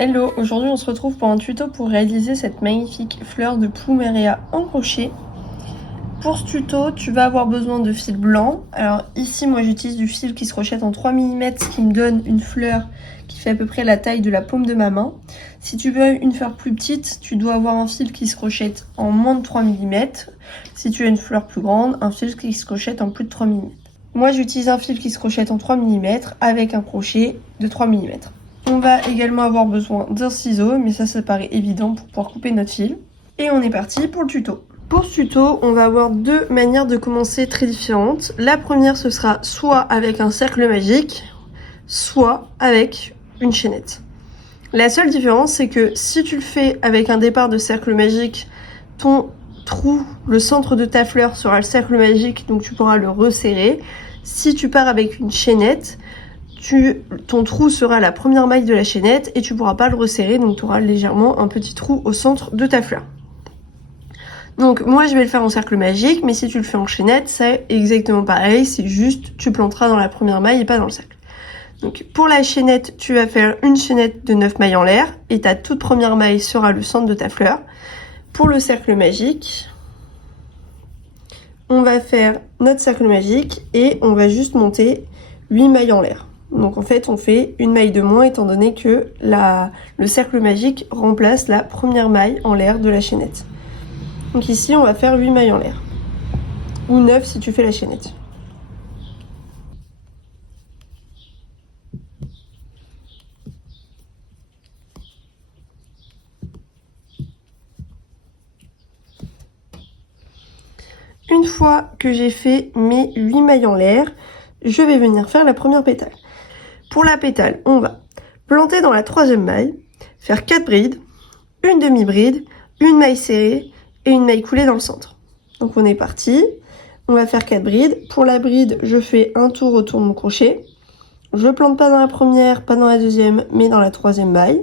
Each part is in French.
Hello, aujourd'hui on se retrouve pour un tuto pour réaliser cette magnifique fleur de plumeria en crochet. Pour ce tuto, tu vas avoir besoin de fil blanc. Alors ici, moi j'utilise du fil qui se crochette en 3 mm, ce qui me donne une fleur qui fait à peu près la taille de la paume de ma main. Si tu veux une fleur plus petite, tu dois avoir un fil qui se crochette en moins de 3 mm. Si tu as une fleur plus grande, un fil qui se crochette en plus de 3 mm. Moi j'utilise un fil qui se crochette en 3 mm avec un crochet de 3 mm. On va également avoir besoin d'un ciseau, mais ça paraît évident pour pouvoir couper notre fil. Et on est parti pour le tuto. Pour ce tuto, on va avoir deux manières de commencer très différentes. La première, ce sera soit avec un cercle magique, soit avec une chaînette. La seule différence, c'est que si tu le fais avec un départ de cercle magique, ton trou, le centre de ta fleur sera le cercle magique, donc tu pourras le resserrer. Si tu pars avec une chaînette, ton trou sera la première maille de la chaînette et tu pourras pas le resserrer, donc tu auras légèrement un petit trou au centre de ta fleur. Donc moi je vais le faire en cercle magique, mais si tu le fais en chaînette, c'est exactement pareil, c'est juste tu planteras dans la première maille et pas dans le cercle. Donc pour la chaînette, tu vas faire une chaînette de 9 mailles en l'air et ta toute première maille sera le centre de ta fleur. Pour le cercle magique, on va faire notre cercle magique et on va juste monter 8 mailles en l'air. Donc en fait on fait une maille de moins étant donné que le cercle magique remplace la première maille en l'air de la chaînette. Donc ici on va faire 8 mailles en l'air. Ou 9 si tu fais la chaînette. Une fois que j'ai fait mes 8 mailles en l'air, je vais venir faire la première pétale. Pour la pétale, on va planter dans la troisième maille, faire 4 brides, une demi-bride, une maille serrée et une maille coulée dans le centre. Donc on est parti, on va faire 4 brides. Pour la bride, je fais un tour autour de mon crochet. Je plante pas dans la première, pas dans la deuxième, mais dans la troisième maille.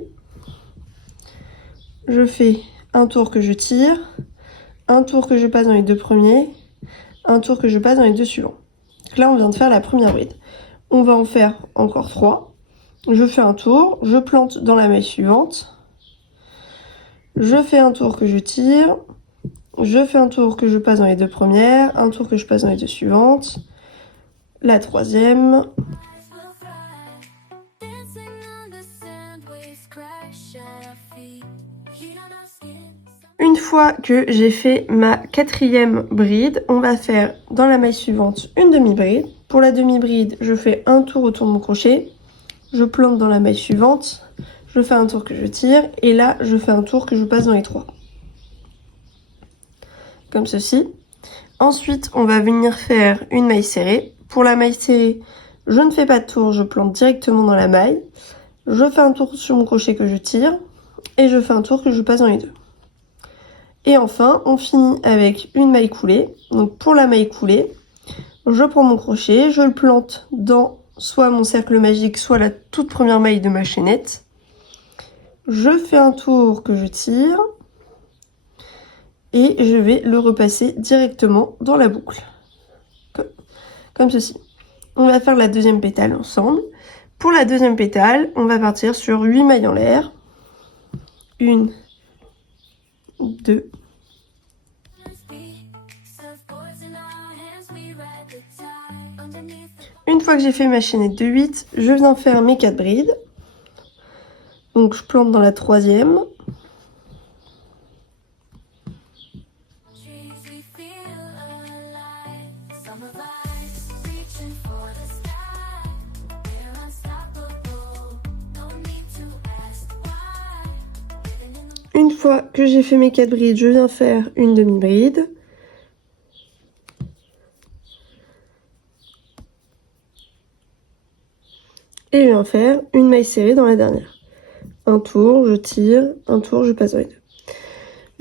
Je fais un tour que je tire, un tour que je passe dans les deux premiers, un tour que je passe dans les deux suivants. Donc là, on vient de faire la première bride. On va en faire encore 3. Je fais un tour, je plante dans la maille suivante. Je fais un tour que je tire. Je fais un tour que je passe dans les deux premières, un tour que je passe dans les deux suivantes. La troisième. Une fois que j'ai fait ma quatrième bride, on va faire dans la maille suivante une demi-bride. Pour la demi-bride, je fais un tour autour de mon crochet. Je plante dans la maille suivante. Je fais un tour que je tire. Et là, je fais un tour que je passe dans les 3. Comme ceci. Ensuite, on va venir faire une maille serrée. Pour la maille serrée, je ne fais pas de tour, je plante directement dans la maille. Je fais un tour sur mon crochet que je tire. Et je fais un tour que je passe dans les deux. Et enfin, on finit avec une maille coulée. Donc pour la maille coulée, je prends mon crochet, je le plante dans soit mon cercle magique, soit la toute première maille de ma chaînette. Je fais un tour que je tire. Et je vais le repasser directement dans la boucle. Comme ceci. On va faire la deuxième pétale ensemble. Pour la deuxième pétale, on va partir sur 8 mailles en l'air. 1, 2. Une fois que j'ai fait ma chaînette de 8, je viens faire mes 4 brides. Donc je plante dans la troisième. Une fois que j'ai fait mes 4 brides, je viens faire une demi-bride. Et je viens faire une maille serrée dans la dernière. Un tour, je tire, un tour, je passe dans les deux.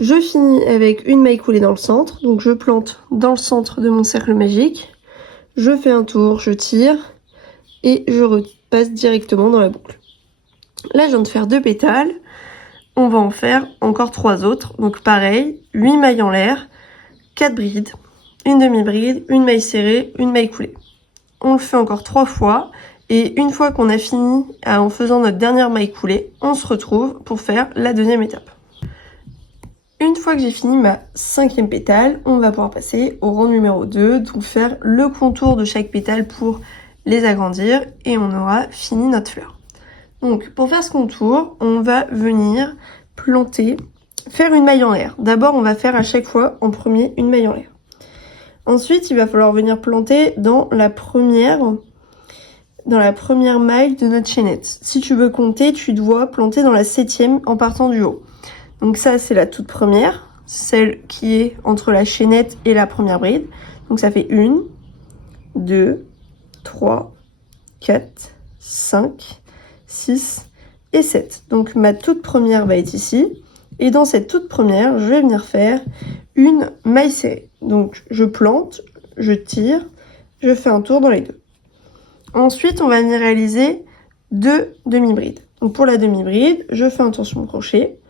Je finis avec une maille coulée dans le centre. Donc je plante dans le centre de mon cercle magique. Je fais un tour, je tire et je repasse directement dans la boucle. Là, je viens de faire 2 pétales. On va en faire encore 3 autres. Donc pareil, 8 mailles en l'air, 4 brides, une demi-bride, une maille serrée, une maille coulée. On le fait encore 3 fois Et une fois qu'on a fini en faisant notre dernière maille coulée, on se retrouve pour faire la deuxième étape. Une fois que j'ai fini ma 5e pétale, on va pouvoir passer au rang numéro 2, donc faire le contour de chaque pétale pour les agrandir et on aura fini notre fleur. Donc pour faire ce contour, on va venir planter, faire une maille en l'air. D'abord on va faire à chaque fois en premier une maille en l'air. Ensuite il va falloir venir planter dans la première maille de notre chaînette. Si tu veux compter, tu dois planter dans la 7e en partant du haut. Donc ça c'est la toute première, celle qui est entre la chaînette et la première bride. Donc ça fait 1, 2, 3, 4, 5, 6 et 7. Donc ma toute première va être ici. Et dans cette toute première, je vais venir faire une maille serrée. Donc je plante, je tire, je fais un tour dans les deux. Ensuite, on va venir réaliser 2 demi-brides. Donc pour la demi-bride, je fais un tour sur mon crochet,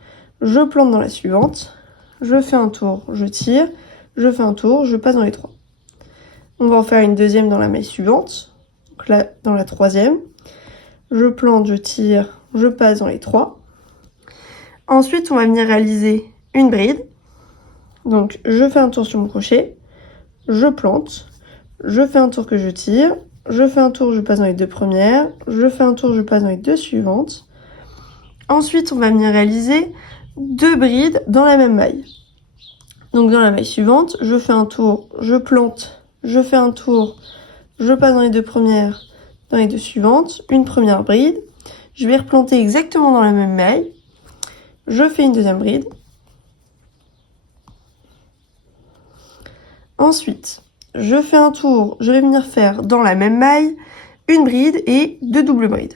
je plante dans la suivante, je fais un tour, je tire, je fais un tour, je passe dans les 3. On va en faire une deuxième dans la maille suivante, donc là dans la 3e. Je plante, je tire, je passe dans les 3. Ensuite, on va venir réaliser une bride. Donc je fais un tour sur mon crochet, je plante, je fais un tour que je tire, je fais un tour, je passe dans les 2 premières, je fais un tour, je passe dans les 2 suivantes. Ensuite, on va venir réaliser 2 brides dans la même maille. Donc dans la maille suivante, je fais un tour, je plante, je fais un tour, je passe dans les 2 premières, dans les 2 suivantes, une première bride. Je vais replanter exactement dans la même maille. Je fais une deuxième bride. Ensuite, je fais un tour, je vais venir faire dans la même maille une bride et 2 doubles brides.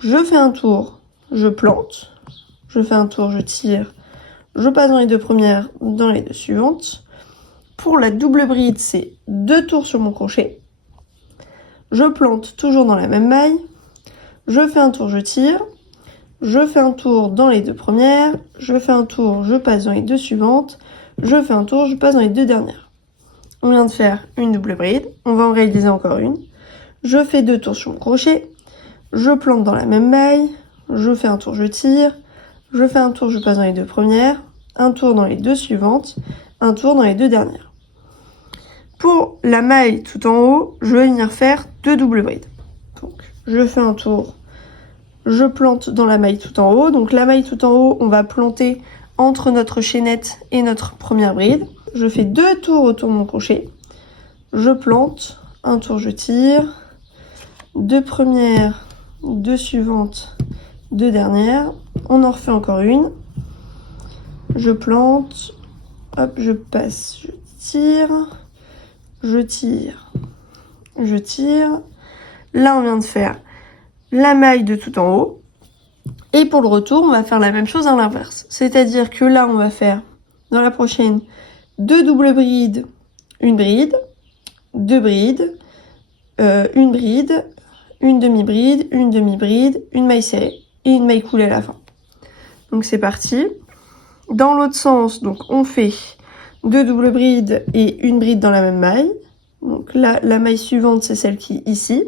Je fais un tour, je plante, je fais un tour, je tire, je passe dans les 2 premières, dans les 2 suivantes. Pour la double bride, c'est 2 tours sur mon crochet. Je plante toujours dans la même maille. Je fais un tour, je tire. Je fais un tour dans les 2 premières. Je fais un tour, je passe dans les 2 suivantes. Je fais un tour, je passe dans les 2 dernières. On vient de faire une double bride. On va en réaliser encore une. Je fais 2 tours sur mon crochet. Je plante dans la même maille. Je fais un tour, je tire. Je fais un tour, je passe dans les 2 premières. Un tour dans les 2 suivantes. Un tour dans les 2 dernières. Pour la maille tout en haut, je vais venir faire 2 doubles brides. Donc, je fais un tour, je plante dans la maille tout en haut. Donc la maille tout en haut, on va planter entre notre chaînette et notre première bride. Je fais 2 tours autour de mon crochet. Je plante, un tour, je tire. 2 premières, 2 suivantes, 2 dernières. On en refait encore une. Je plante, hop, je passe, je tire. Je tire, je tire. Là, on vient de faire la maille de tout en haut. Et pour le retour, on va faire la même chose à l'inverse. C'est-à-dire que là, on va faire, dans la prochaine, 2 doubles brides, une bride, 2 brides, une bride, une demi-bride, une demi-bride, une maille serrée et une maille coulée à la fin. Donc c'est parti. Dans l'autre sens, donc on fait 2 doubles brides et une bride dans la même maille. Donc là, la maille suivante, c'est celle qui est ici.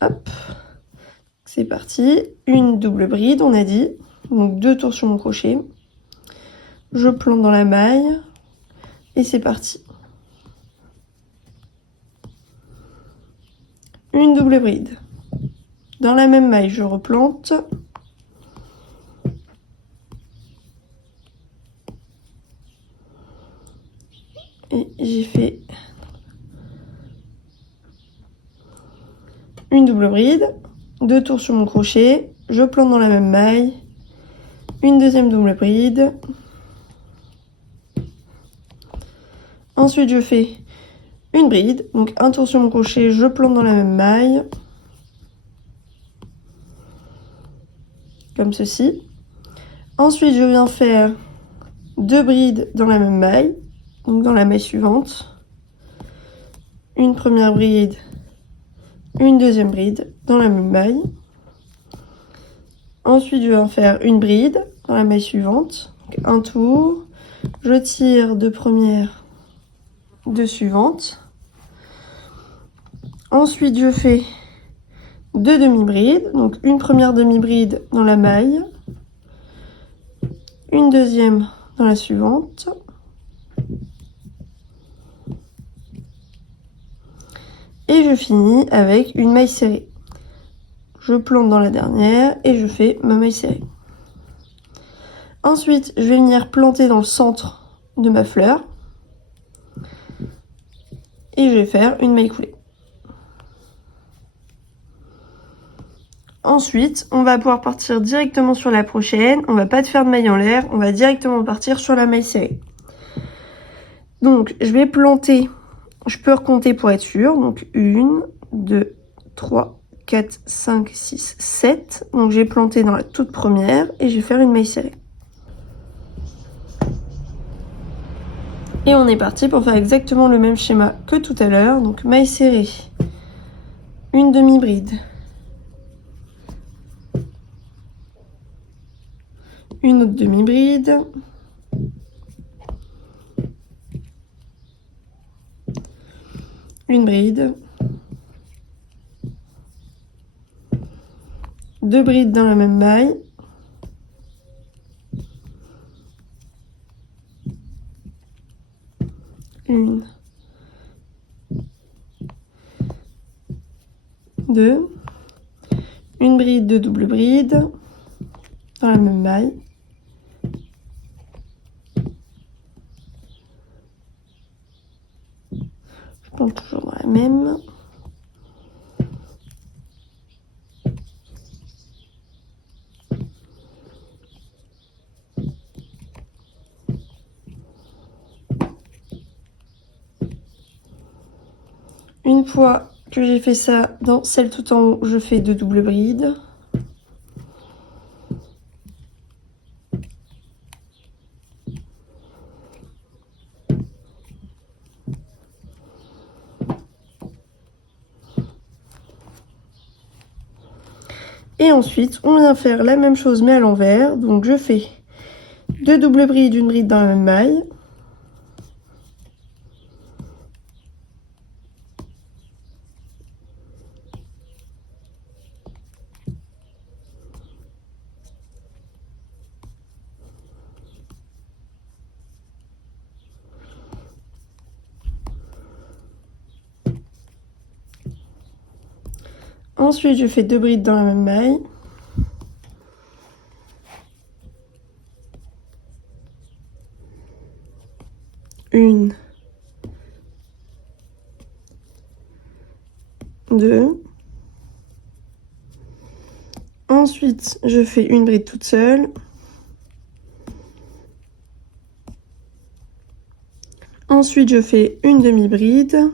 Hop, c'est parti. Une double bride, on a dit. Donc 2 tours sur mon crochet. Je plante dans la maille. Et c'est parti. Une double bride. Dans la même maille, je replante. Et j'ai fait une double bride, 2 tours sur mon crochet, je plante dans la même maille, une deuxième double bride. Ensuite, je fais une bride, donc un tour sur mon crochet, je plante dans la même maille, comme ceci. Ensuite, je viens faire 2 brides dans la même maille. Donc dans la maille suivante, une première bride, une deuxième bride dans la même maille. Ensuite, je vais en faire une bride dans la maille suivante, donc un tour, je tire 2 premières, 2 suivantes. Ensuite, je fais 2 demi-brides, donc une première demi-bride dans la maille, une deuxième dans la suivante, et je finis avec une maille serrée. Je plante dans la dernière et je fais ma maille serrée. Ensuite, je vais venir planter dans le centre de ma fleur et je vais faire une maille coulée. Ensuite, on va pouvoir partir directement sur la prochaine. On va pas te faire de maille en l'air, on va directement partir sur la maille serrée. Donc, je vais planter, je peux recompter pour être sûr. Donc, 1, 2, 3, 4, 5, 6, 7. Donc, j'ai planté dans la toute première et je vais faire une maille serrée. Et on est parti pour faire exactement le même schéma que tout à l'heure. Donc, maille serrée, une demi-bride, une autre demi-bride, une bride, 2 brides dans la même maille, une, 2, une bride de double bride dans la même maille, je plante toujours dans la même, une fois que j'ai fait ça dans celle tout en haut, je fais 2 doubles brides. Et ensuite, on vient faire la même chose mais à l'envers. Donc je fais 2 doubles brides, une bride dans la même maille. Ensuite, je fais 2 brides dans la même maille. Une, 2. Ensuite, je fais une bride toute seule. Ensuite, je fais une demi-bride.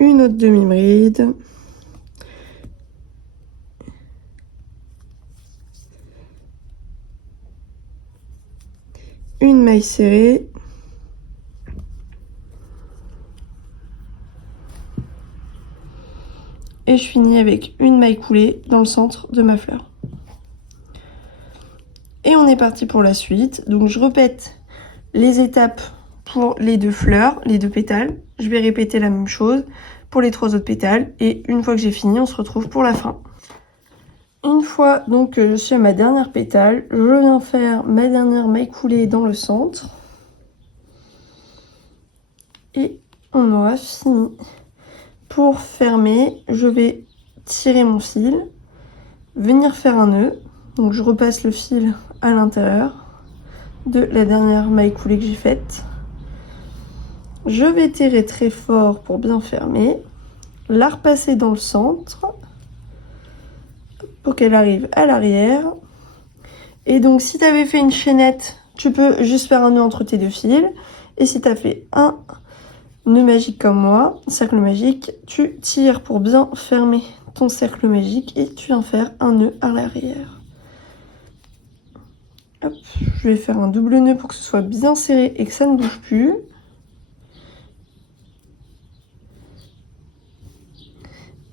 Une autre demi-bride. Une maille serrée. Et je finis avec une maille coulée dans le centre de ma fleur. Et on est parti pour la suite. Donc je répète les étapes pour les 2 fleurs, les 2 pétales. Je vais répéter la même chose pour les 3 autres pétales. Et une fois que j'ai fini, on se retrouve pour la fin. Une fois donc que je suis à ma dernière pétale, je viens faire ma dernière maille coulée dans le centre. Et on aura fini. Pour fermer, je vais tirer mon fil, venir faire un nœud. Donc je repasse le fil à l'intérieur de la dernière maille coulée que j'ai faite. Je vais tirer très fort pour bien fermer, la repasser dans le centre pour qu'elle arrive à l'arrière. Et donc si tu avais fait une chaînette, tu peux juste faire un nœud entre tes 2 fils. Et si tu as fait un nœud magique comme moi, cercle magique, tu tires pour bien fermer ton cercle magique et tu viens faire un nœud à l'arrière. Hop, je vais faire un double nœud pour que ce soit bien serré et que ça ne bouge plus.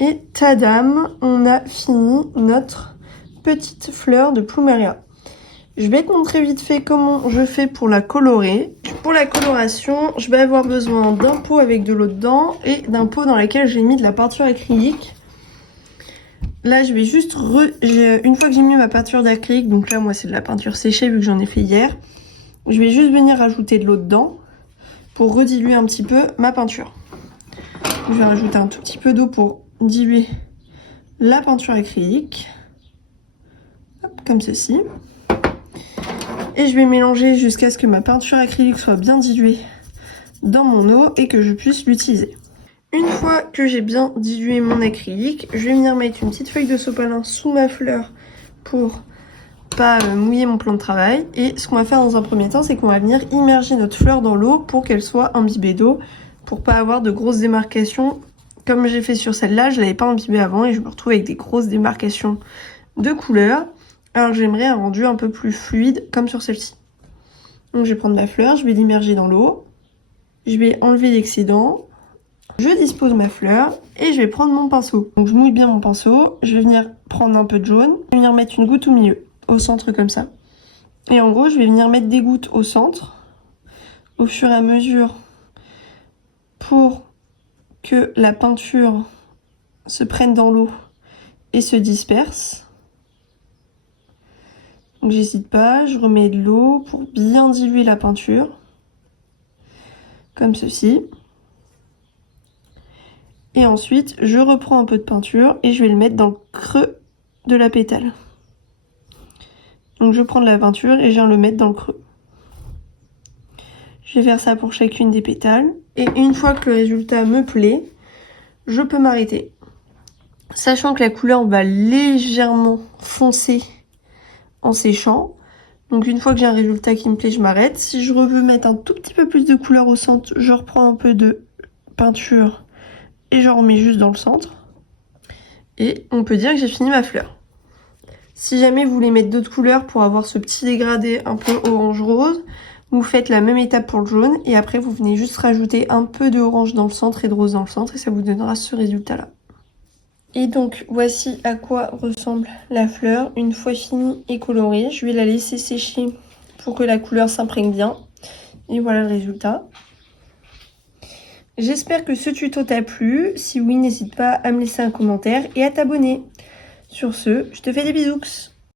Et tadam, on a fini notre petite fleur de Plumeria. Je vais te montrer vite fait comment je fais pour la colorer. Pour la coloration, je vais avoir besoin d'un pot avec de l'eau dedans et d'un pot dans lequel j'ai mis de la peinture acrylique. Là, je vais juste... Une fois que j'ai mis ma peinture d'acrylique, donc là, moi, c'est de la peinture séchée vu que j'en ai fait hier. Je vais juste venir rajouter de l'eau dedans pour rediluer un petit peu ma peinture. Je vais rajouter un tout petit peu d'eau pour diluer la peinture acrylique. Hop, comme ceci. Et je vais mélanger jusqu'à ce que ma peinture acrylique soit bien diluée dans mon eau et que je puisse l'utiliser. Une fois que j'ai bien dilué mon acrylique, je vais venir mettre une petite feuille de sopalin sous ma fleur pour pas mouiller mon plan de travail. Et ce qu'on va faire dans un premier temps, c'est qu'on va venir immerger notre fleur dans l'eau pour qu'elle soit imbibée d'eau, pour pas avoir de grosses démarcations. Comme j'ai fait sur celle-là, je l'avais pas imbibée avant et je me retrouve avec des grosses démarcations de couleurs. Alors j'aimerais un rendu un peu plus fluide comme sur celle-ci. Donc je vais prendre ma fleur, je vais l'immerger dans l'eau. Je vais enlever l'excédent. Je dispose ma fleur et je vais prendre mon pinceau. Donc je mouille bien mon pinceau, je vais venir prendre un peu de jaune, je vais venir mettre une goutte au milieu, au centre comme ça. Et en gros, je vais venir mettre des gouttes au centre, au fur et à mesure, pour que la peinture se prenne dans l'eau et se disperse. Donc j'hésite pas, je remets de l'eau pour bien diluer la peinture, comme ceci. Et ensuite, je reprends un peu de peinture et je vais le mettre dans le creux de la pétale. Donc je prends de la peinture et je viens le mettre dans le creux. Je vais faire ça pour chacune des pétales. Et une fois que le résultat me plaît, je peux m'arrêter. Sachant que la couleur va légèrement foncer en séchant. Donc une fois que j'ai un résultat qui me plaît, je m'arrête. Si je veux mettre un tout petit peu plus de couleur au centre, je reprends un peu de peinture et j'en remets juste dans le centre. Et on peut dire que j'ai fini ma fleur. Si jamais vous voulez mettre d'autres couleurs pour avoir ce petit dégradé un peu orange-rose, vous faites la même étape pour le jaune et après vous venez juste rajouter un peu de orange dans le centre et de rose dans le centre et ça vous donnera ce résultat-là. Et donc voici à quoi ressemble la fleur une fois finie et colorée. Je vais la laisser sécher pour que la couleur s'imprègne bien. Et voilà le résultat. J'espère que ce tuto t'a plu. Si oui, n'hésite pas à me laisser un commentaire et à t'abonner. Sur ce, je te fais des bisous.